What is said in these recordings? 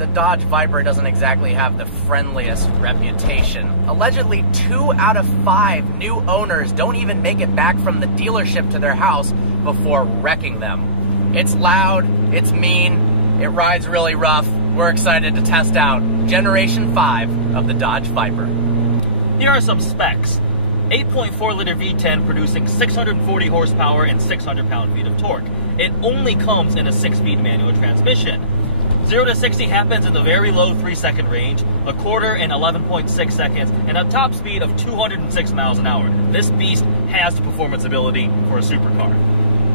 the Dodge Viper doesn't exactly have the friendliest reputation. Allegedly, 2 out of 5 new owners don't even make it back from the dealership to their house before wrecking them. It's loud, it's mean, it rides really rough. We're excited to test out Generation 5 of the Dodge Viper. Here are some specs. 8.4-liter V10 producing 640 horsepower and 600 pound-feet of torque. It only comes in a 6-speed manual transmission. 0 to 60 happens in the very low 3-second range, a quarter in 11.6 seconds, and a top speed of 206 miles an hour. This beast has the performance ability for a supercar.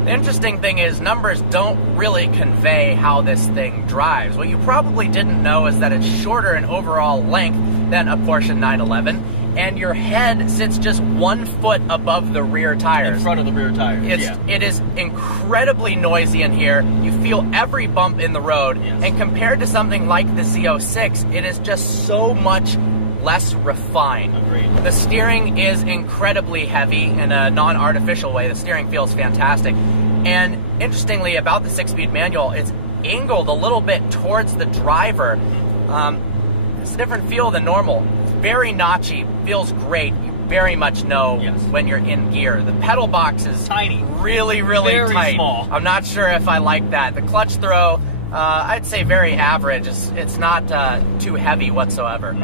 The interesting thing is numbers don't really convey how this thing drives. What you probably didn't know is that it's shorter in overall length than a Porsche 911, and your head sits just 1 foot above the rear tires. In front of the rear tires, It is incredibly noisy in here. You feel every bump in the road, and compared to something like the Z06, it is just so much less refined. Agreed. The steering is incredibly heavy in a non-artificial way. The steering feels fantastic. And interestingly, about the 6-speed manual, it's angled a little bit towards the driver. It's a different feel than normal. Very notchy, feels great. You very much know when you're in gear. The pedal box is tiny, really very tight. Small. I'm not sure if I like that. The clutch throw, I'd say very average. It's not too heavy whatsoever.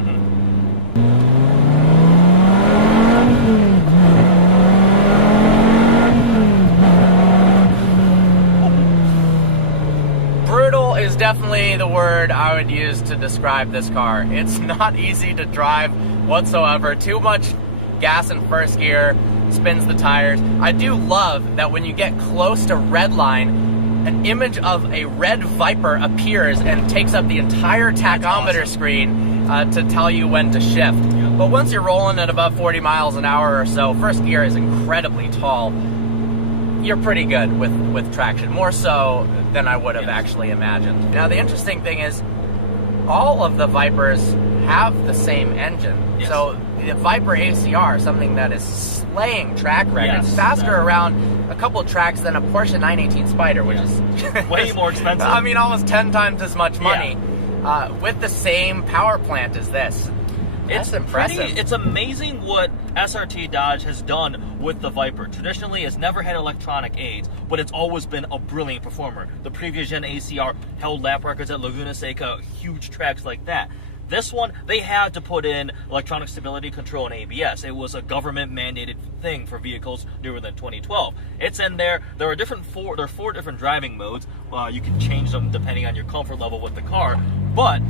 Brutal is definitely the word I would use to describe this car. It's not easy to drive whatsoever. Too much gas in first gear, spins the tires. I do love that when you get close to redline, an image of a red Viper appears and takes up the entire tachometer screen to tell you when to shift. But once you're rolling at above 40 miles an hour or so, first gear is incredibly tall. You're pretty good with traction, more so than I would have actually imagined. Now, the interesting thing is, all of the Vipers have the same engine. So the Viper ACR, something that is slaying track records, faster around a couple of tracks than a Porsche 918 Spider, which is way more expensive. I mean, almost 10 times as much money, with the same power plant as this. That's impressive. It's amazing what SRT Dodge has done with the Viper. Traditionally, it's never had electronic aids, but it's always been a brilliant performer. The previous gen ACR held lap records at Laguna Seca, huge tracks like that. This one, they had to put in electronic stability control and ABS. It was a government-mandated thing for vehicles newer than 2012. It's in there. There are four different driving modes. You can change them depending on your comfort level with the car, but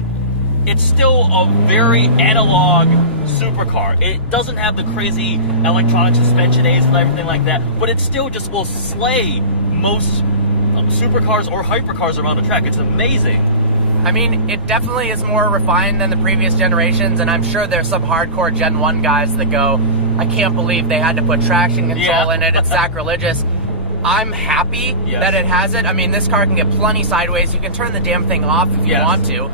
it's still a very analog supercar. It doesn't have the crazy electronic suspension aids and everything like that, but it still just will slay most supercars or hypercars around the track. It's amazing. I mean, it definitely is more refined than the previous generations, and I'm sure there's some hardcore Gen 1 guys that go, I can't believe they had to put traction control in it, it's sacrilegious. I'm happy that it has it. I mean, this car can get plenty sideways. You can turn the damn thing off if you want to.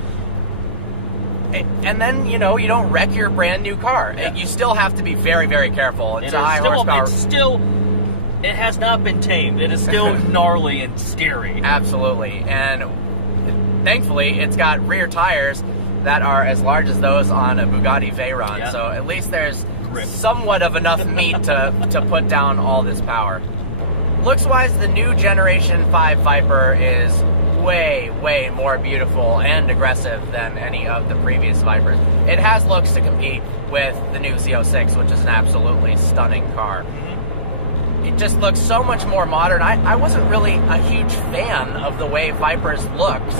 And then, you know, you don't wreck your brand new car. You still have to be very careful. It's a high horsepower. It has not been tamed. It is still gnarly and scary. Absolutely. And thankfully, it's got rear tires that are as large as those on a Bugatti Veyron. So at least there's somewhat of enough meat to put down all this power. Looks-wise, the new Generation 5 Viper is way more beautiful and aggressive than any of the previous Vipers. It has looks to compete with the new Z06, which is an absolutely stunning car. It just looks so much more modern. I wasn't really a huge fan of the way Vipers looked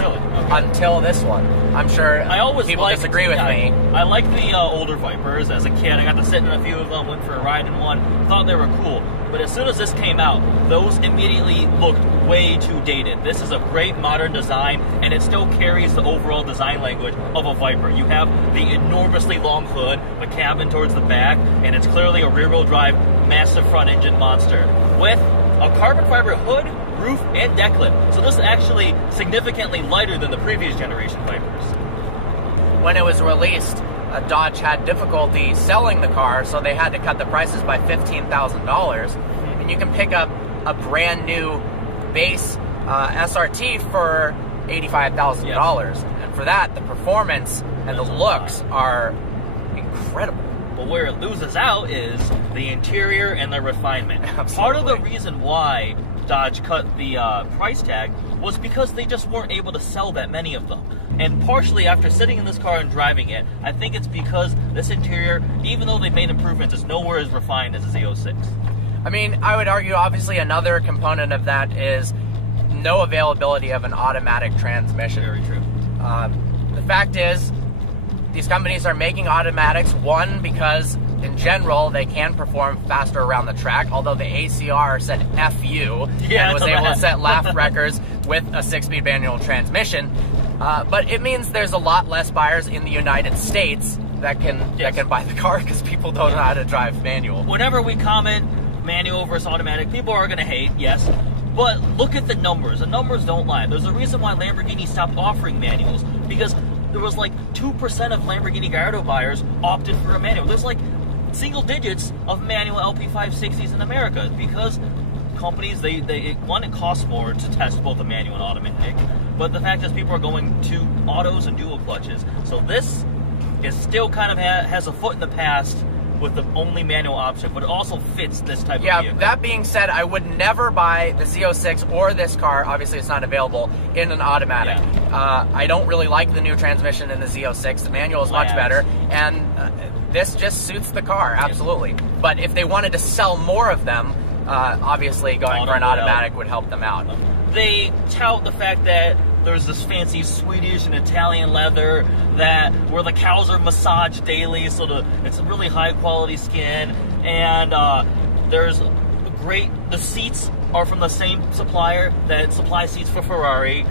until this one. I'm sure people disagree with me. I like the older Vipers. As a kid, I got to sit in a few of them, went for a ride in one, thought they were cool. But as soon as this came out, those immediately looked way too dated. This is a great modern design, and it still carries the overall design language of a Viper. You have the enormously long hood, the cabin towards the back, and it's clearly a rear-wheel drive, massive front engine monster with a carbon fiber hood, roof, and deck lid. So this is actually significantly lighter than the previous generation Vipers. When it was released, Dodge had difficulty selling the car, so they had to cut the prices by $15,000. And you can pick up a brand new base SRT for $85,000. And for that, the performance and the looks are incredible. But where it loses out is the interior and the refinement. Absolutely. Part of the reason why Dodge cut the price tag was because they just weren't able to sell that many of them. And partially after sitting in this car and driving it, I think it's because this interior, even though they've made improvements, is nowhere as refined as the Z06. I mean, I would argue, obviously, another component of that is no availability of an automatic transmission. Very true. The fact is, these companies are making automatics, one, because in general they can perform faster around the track, although the ACR said F you and was able to set lap records with a 6-speed manual transmission. But it means there's a lot less buyers in the United States that can buy the car because people don't know how to drive manual. Whenever we comment manual versus automatic, people are going to hate, yes. But look at the numbers. The numbers don't lie. There's a reason why Lamborghini stopped offering manuals, because there was like 2% of Lamborghini Gallardo buyers opted for a manual. There's like single digits of manual LP560s in America because companies, one, it costs more to test both a manual and automatic, but the fact is people are going to autos and dual clutches. So this is still kind of has a foot in the past with the only manual option, but it also fits this type of vehicle. Yeah, that being said, I would never buy the Z06 or this car, obviously it's not available, in an automatic. Yeah. I don't really like the new transmission in the Z06. The manual is much better, and this just suits the car, absolutely. Yeah. But if they wanted to sell more of them, obviously going for an automatic would help them out. They tout the fact that there's this fancy Swedish and Italian leather where the cows are massaged daily, so it's a really high quality skin, and the seats are from the same supplier that supplies seats for Ferrari.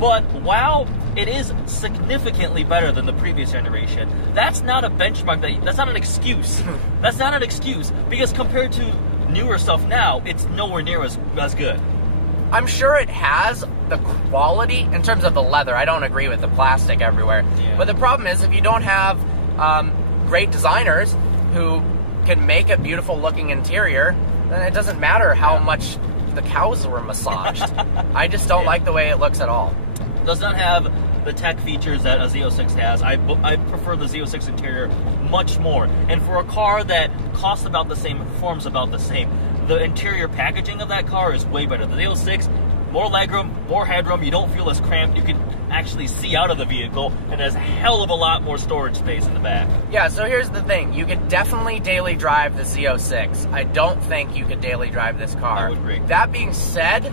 But while it is significantly better than the previous generation, that's not a benchmark, that's not an excuse. That's not an excuse, because compared to newer stuff now, it's nowhere near as good. I'm sure it has the quality in terms of the leather. I don't agree with the plastic everywhere. Yeah. But the problem is, if you don't have great designers who can make a beautiful looking interior, then it doesn't matter how much the cows were massaged. I just don't like the way it looks at all. It does not have the tech features that a Z06 has. I prefer the Z06 interior much more. And for a car that costs about the same and performs about the same, the interior packaging of that car is way better. The Z06, more legroom, more headroom, you don't feel as cramped, you can actually see out of the vehicle, and there's a hell of a lot more storage space in the back. Yeah, so here's the thing. You could definitely daily drive the Z06. I don't think you could daily drive this car. I would agree. That being said,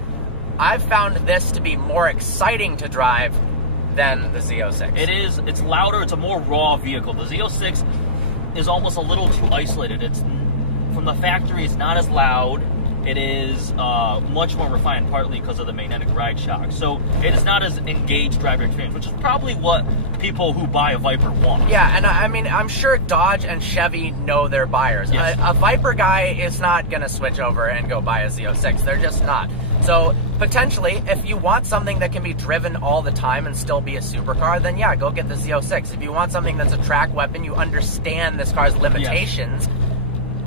I've found this to be more exciting to drive than the Z06. It is. It's louder. It's a more raw vehicle. The Z06 is almost a little too isolated. It's from the factory. It's not as loud. It is much more refined, partly because of the magnetic ride shock. So it is not as engaged driver experience, which is probably what people who buy a Viper want. Yeah, and I mean, I'm sure Dodge and Chevy know their buyers. Yes. A Viper guy is not going to switch over and go buy a Z06. They're just not. So potentially, if you want something that can be driven all the time and still be a supercar, then yeah, go get the Z06. If you want something that's a track weapon, you understand this car's limitations,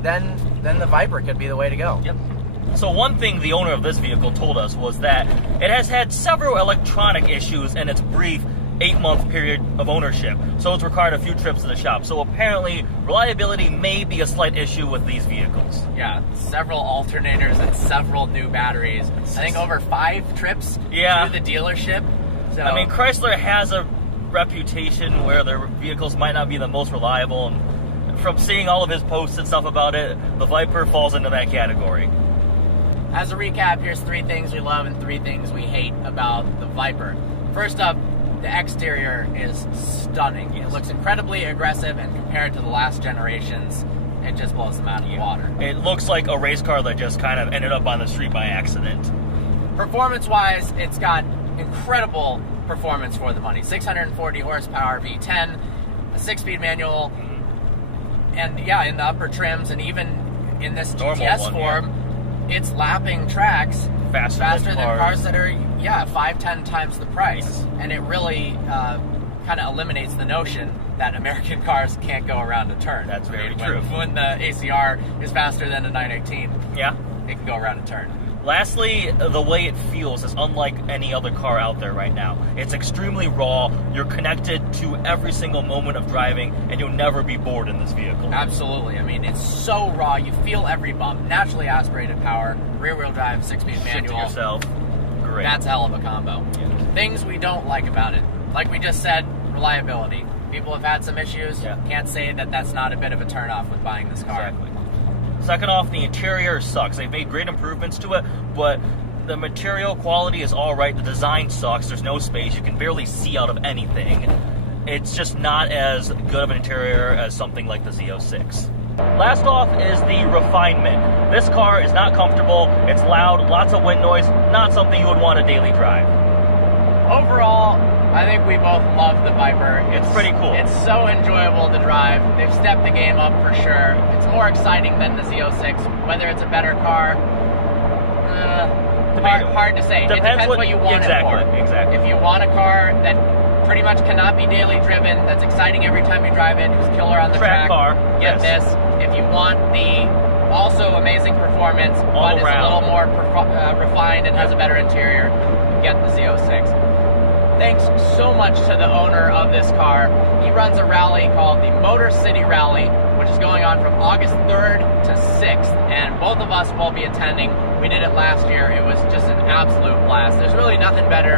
then the Viper could be the way to go. Yep. So one thing the owner of this vehicle told us was that it has had several electronic issues in its brief 8-month period of ownership, so it's required a few trips to the shop. So apparently, reliability may be a slight issue with these vehicles. Yeah, several alternators and several new batteries. I think over 5 trips to the dealership. So, I mean, Chrysler has a reputation where their vehicles might not be the most reliable, and from seeing all of his posts and stuff about it, the Viper falls into that category. As a recap, here's 3 things we love and 3 things we hate about the Viper. First up, the exterior is stunning. It looks incredibly aggressive, and compared to the last generations, it just blows them out of the water. It looks like a race car that just kind of ended up on the street by accident. Performance-wise, it's got incredible performance for the money. 640 horsepower V10, a 6-speed manual, and yeah, in the upper trims, and even in this GTS form, it's lapping tracks faster than cars that are 5-10 times the price. And it really kind of eliminates the notion that American cars can't go around a turn. That's very true. When the ACR is faster than a 918, yeah, it can go around a turn. Lastly, the way it feels is unlike any other car out there right now. It's extremely raw, you're connected to every single moment of driving, and you'll never be bored in this vehicle. Absolutely. I mean, it's so raw. You feel every bump. Naturally aspirated power, rear-wheel drive, 6-speed Shit manual. to yourself. Great. That's a hell of a combo. Yeah. Things we don't like about it. Like we just said, reliability. People have had some issues. Yeah. Can't say that that's not a bit of a turnoff with buying this car. Exactly. Second off, the interior sucks. They've made great improvements to it, but the material quality is all right. The design sucks. There's no space. You can barely see out of anything. It's just not as good of an interior as something like the Z06. Last off is the refinement. This car is not comfortable. It's loud, lots of wind noise, not something you would want to daily drive. Overall, I think we both love the Viper. It's pretty cool. It's so enjoyable to drive. They've stepped the game up for sure. It's more exciting than the Z06. Whether it's a better car, hard to say. It depends what you want it for. Exactly. If you want a car that pretty much cannot be daily driven, that's exciting every time you drive it, who's killer on the track, car, get this. If you want the also amazing performance, but is a little more refined and has a better interior, get the Z06. Thanks so much to the owner of this car. He runs a rally called the Motor City Rally, which is going on from August 3rd to 6th, and both of us will be attending. We did it last year. It was just an absolute blast. There's really nothing better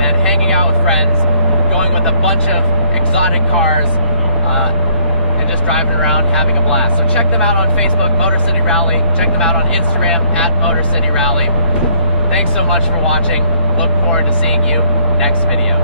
than hanging out with friends, going with a bunch of exotic cars, and just driving around having a blast. So check them out on Facebook, Motor City Rally. Check them out on Instagram, @Motor City Rally. Thanks so much for watching. Look forward to seeing you next video.